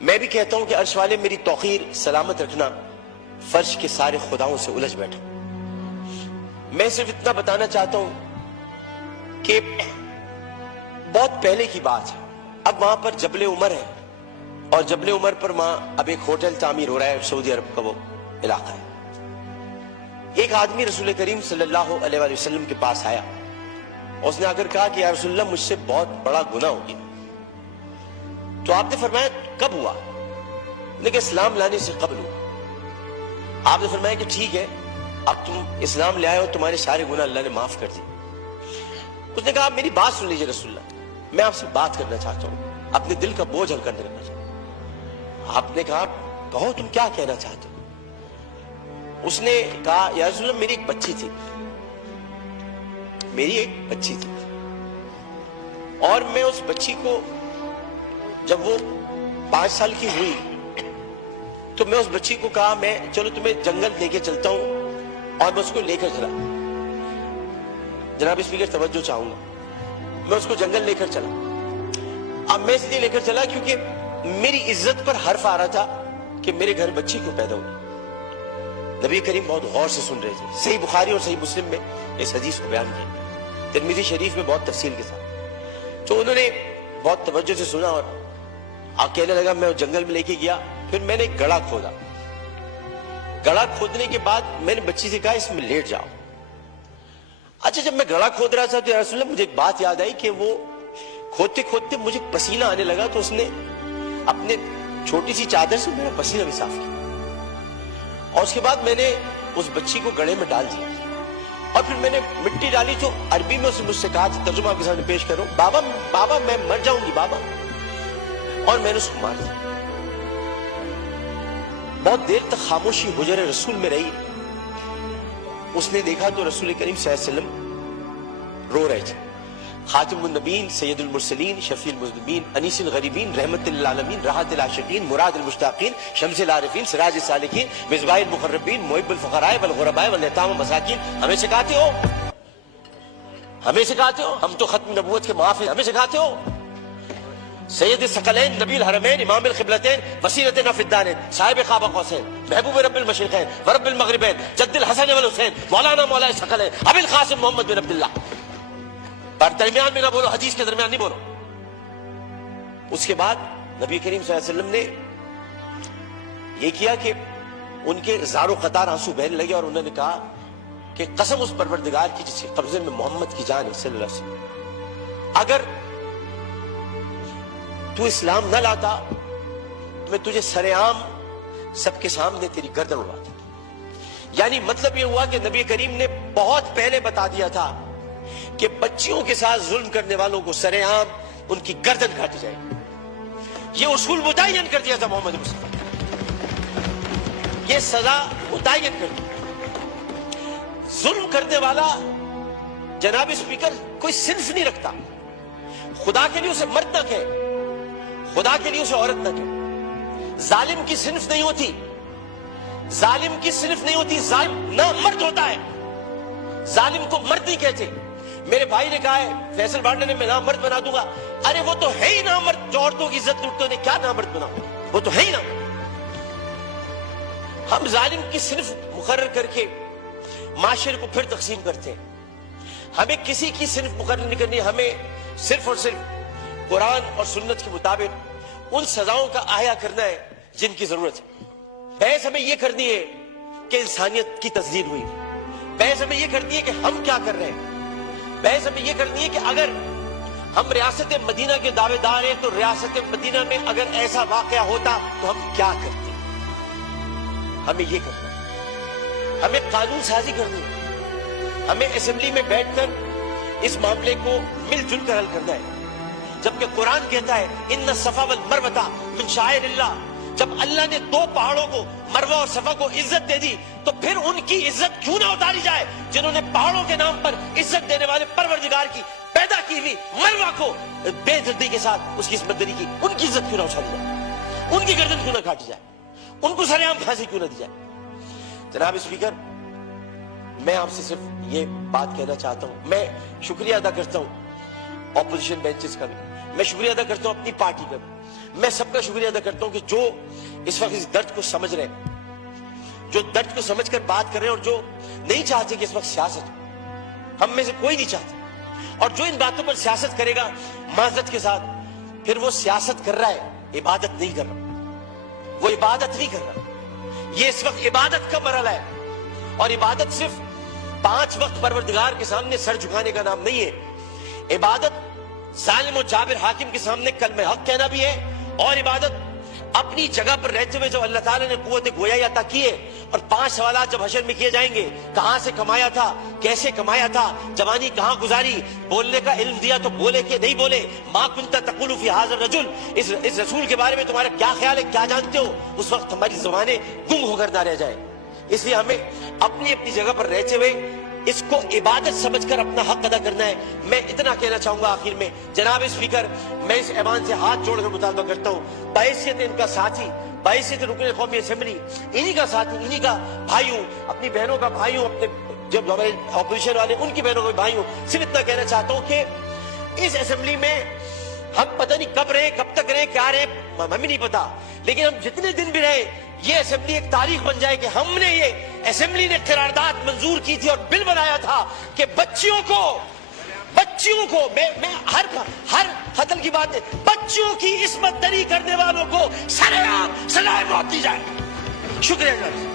میں بھی کہتا ہوں کہ عرش والے میری توقیر سلامت رکھنا، فرش کے سارے خداؤں سے الجھ بیٹھا۔ میں صرف اتنا بتانا چاہتا ہوں کہ بہت پہلے کی بات ہے، اب وہاں پر جبل عمر ہے، اور جبل عمر پر وہاں اب ایک ہوٹل تعمیر ہو رہا ہے، سعودی عرب کا وہ علاقہ ہے۔ ایک آدمی رسول کریم صلی اللہ علیہ وآلہ وسلم کے پاس آیا، اس نے آ کر کہا کہ یا رسول اللہ مجھ سے بہت بڑا گناہ ہو گیا۔ تو آپ نے فرمایا کب ہوا؟ لیکن اسلام لانے سے قبل ہوا۔ آپ نے فرمایا کہ ٹھیک ہے، اب تم اسلام لے آئے ہو، تمہارے سارے گناہ اللہ نے معاف کر دیے۔ اس نے کہا میری بات سن لیجیے رسول اللہ، میں آپ سے بات کرنا چاہتا ہوں، اپنے دل کا بوجھ ہلکا کرنا چاہتا ہوں۔ آپ نے کہا کہو تم کیا کہنا چاہتے ہو؟ اس نے کہا یا رسول اللہ میری ایک بچی تھی، اور میں اس بچی کو جب وہ 5 سال کی ہوئی تو میں اس بچی کو کہا میں چلو تمہیں جنگل لے کے چلتا ہوں، اور میں اس کو لے کر چلا۔ جناب اسپیکر توجہ چاہوں گا، میں اس کو جنگل لے کر چلا۔ اب میں اس لیے لے کر چلا کیونکہ میری عزت پر حرف آ رہا تھا کہ میرے گھر بچی کو پیدا ہوئی۔ نبی کریم بہت غور سے سن رہے تھے، صحیح بخاری اور صحیح مسلم میں اس حدیث کو بیان کیا، ترمذی شریف میں بہت تفصیل کے ساتھ۔ تو انہوں نے بہت توجہ سے سنا، اور آپ کہنے لگا میں جنگل میں لے کے گیا، پھر میں نے ایک گڑھا کھودا۔ گڑھا کھودنے کے بعد میں نے بچی سے کہا اس میں لیٹ جاؤ۔ اچھا جب میں گڑھا کھود رہا تھا تو یا رسول اللہ مجھے ایک بات یاد آئی کہ وہ کھودتے کھودتے مجھے پسینہ آنے لگا، تو اس نے اپنے چھوٹی سی چادر سے میرا پسینہ بھی صاف کیا، اور اس کے بعد میں نے اس بچی کو گڑھے میں ڈال دیا، اور پھر میں نے مٹی ڈالی جو عربی میں اس نے مجھ سے کہا، ترجمہ آپ کے سامنے پیش کروں، بابا میں مر جاؤں گی بابا، اور میں نے اس کو مار دیا۔ بہت دیر تک خاموشی حجر رسول میں رہی۔ اس نے دیکھا تو رسول کریم صلی اللہ علیہ وسلم رو رہے تھے۔ خاتم النبیین، سید المرسلین، شفیع المذنبین، انیس الغریبین، رحمت للعالمین، راحت العاشقین، مراد المشتاقین، شمس العارفین، سراج السالکین، مصباح المقربین، محب الفقراء والغرباء والیتام والمساکین، ہمیں سکھاتے ہو، ہم تو ختم نبوت کے محافظ، ہمیں سکھاتے ہو۔ سید الثقلین، نبی الحرمین، امام القبلتین، وسیلتنا فی الدارین، صاحب قاب قوسین، محبوب رب المشرقین ورب المغربین، جد الحسن والحسین، مولانا مولا الثقلین، ابی القاسم محمد بن عبداللہ۔ پر درمیان میں نہ بولو، حدیث کے درمیان نہیں بولو۔ اس کے بعد نبی کریم صلی اللہ علیہ وسلم نے یہ کیا کہ ان کے زارو قطار آنسو بہنے لگے، اور انہوں نے کہا کہ قسم اس پروردگار کی جس کے قبضے میں محمد کی جان ہے صلی اللہ علیہ وسلم، اگر تو اسلام نہ لاتا تو میں تجھے سر عام سب کے سامنے تیری گردن اڑاتا۔ یعنی مطلب یہ ہوا کہ نبی کریم نے بہت پہلے بتا دیا تھا کہ بچیوں کے ساتھ ظلم کرنے والوں کو سر عام ان کی گردن کاٹی جائے گی۔ یہ اصول متعین کر دیا تھا محمد مصطفیٰ، یہ سزا متعین کر دی۔ ظلم کرنے والا جناب اسپیکر کوئی صنف نہیں رکھتا، خدا کے لیے اسے مرد نہ کہے، خدا کے لیے اسے عورت نہ کہے۔ ظالم کی صنف نہیں ہوتی، ظالم کی صنف نہیں ہوتی، ظالم نہ مرد ہوتا ہے، ظالم کو مرد نہیں کہتے۔ میرے بھائی نے کہا ہے فیصل بانڈے نے میں نامرد بنا دوں گا، ارے وہ تو ہے ہی نامرد، جو عورتوں کی عزت لوٹتے ہیں کیا نامرد بنا، وہ تو ہے ہی نامرد۔ ہم ظالم کی صنف مقرر کر کے معاشرے کو پھر تقسیم کرتے ہیں۔ ہمیں کسی کی صنف مقرر نہیں کرنی، ہمیں صرف اور صرف قرآن اور سنت کے مطابق ان سزاؤں کا احیا کرنا ہے جن کی ضرورت ہے۔ بحث ہمیں یہ کرنی ہے کہ انسانیت کی تذلیل ہوئی، بحث ہمیں یہ کرنی ہے کہ ہم کیا کر رہے ہیں، بحث ہمیں یہ کرنی ہے کہ اگر ہم ریاست مدینہ کے دعوے دار ہیں تو ریاست مدینہ میں اگر ایسا واقعہ ہوتا تو ہم کیا کرتے۔ ہمیں یہ کرنا ہے، ہمیں قانون سازی کرنی ہے، ہمیں اسمبلی میں بیٹھ کر اس معاملے کو مل جل کر حل کرنا ہے۔ جبکہ قرآن کہتا ہے ان الصفا والمروہ من شعائر اللہ، جب اللہ نے 2 پہاڑوں کو مروہ اور صفا کو عزت دے دی تو پھر ان کی عزت کیوں نہ اتاری جائے، جنہوں نے پہاڑوں کے نام پر عزت دینے والے پروردگار کی پیدا کی ہوئی مروہ کو بے عزتی کے ساتھ اس کی عصمت دری کی، ان کی عزت کیوں نہ اچھالی جائے، ان کی گردن کیوں نہ کاٹی جائے، ان کو سر عام پھانسی کیوں نہ دی جائے۔ جناب اسپیکر، میں آپ سے صرف یہ بات کہنا چاہتا ہوں، میں شکریہ ادا کرتا ہوں اپوزیشن بینچز کا بھی میں شکریہ ادا کرتا ہوں اپنی پارٹی کا، میں سب کا شکریہ ادا کرتا ہوں کہ جو اس وقت اس درد کو سمجھ رہے ہیں، جو درد کو سمجھ کر بات کر رہے ہیں، اور جو نہیں چاہتے کہ اس وقت سیاست ہو، ہم میں سے کوئی نہیں چاہتا، اور جو ان باتوں پر سیاست کرے گا معذرت کے ساتھ، پھر وہ سیاست کر رہا ہے، عبادت نہیں کر رہا، وہ عبادت نہیں کر رہا۔ یہ اس وقت عبادت کا مرحلہ ہے، اور عبادت صرف 5 وقت پروردگار کے سامنے سر جھکانے کا نام نہیں ہے، عبادت ظالم و جابر حاکم کے سامنے کلمہ حق کہنا بھی ہے، اور عبادت اپنی جگہ پر رہتے ہوئے جو اللہ تعالیٰ نے قوت گویائی عطا کی ہے، اور 5 سوالات جب حشر میں کیے جائیں گے، کہاں سے کمایا تھا، کیسے کمایا تھا، جوانی کہاں گزاری، بولنے کا علم دیا تو بولے کہ نہیں بولے، ما کنت تقول فی ھذا الرجل، اس رسول کے بارے میں تمہارا کیا خیال ہے، کیا جانتے ہو، اس وقت ہماری زبانیں گم ہو کر نہ رہ جائے۔ اس لیے ہمیں اپنی اپنی جگہ پر رہتے ہوئے اس کو عبادت سمجھ کر اپنا حق ادا کرنا ہے۔ میں اتنا کہنا چاہوں گا آخر میں، جناب اسپیکر، میں اس ایوان سے ہاتھ جوڑ کر مطالبہ کرتا ہوں، بحیثیت ان کا ساتھی، بحیثیت رکن قومی اسمبلی، انہی کا ساتھی، انہی کا بھائیوں، اپنی بہنوں کا بھائیوں، اپنے جو ہمارے اپوزیشن والے ان کی بہنوں کا بھائیوں، صرف اتنا کہنا چاہتا ہوں کہ اس اسمبلی میں ہم پتہ نہیں کب رہے، کب تک رہے، کیا رہے، ہمیں نہیں پتا، لیکن ہم جتنے دن بھی رہے، یہ اسمبلی ایک تاریخ بن جائے کہ ہم نے، یہ اسمبلی نے قرارداد منظور کی تھی اور بل بنایا تھا کہ بچیوں کو میں ہر قتل کی بات ہے، بچیوں کی عصمت دری کرنے والوں کو سرعام سزائے موت دی جائے۔ شکریہ جناب۔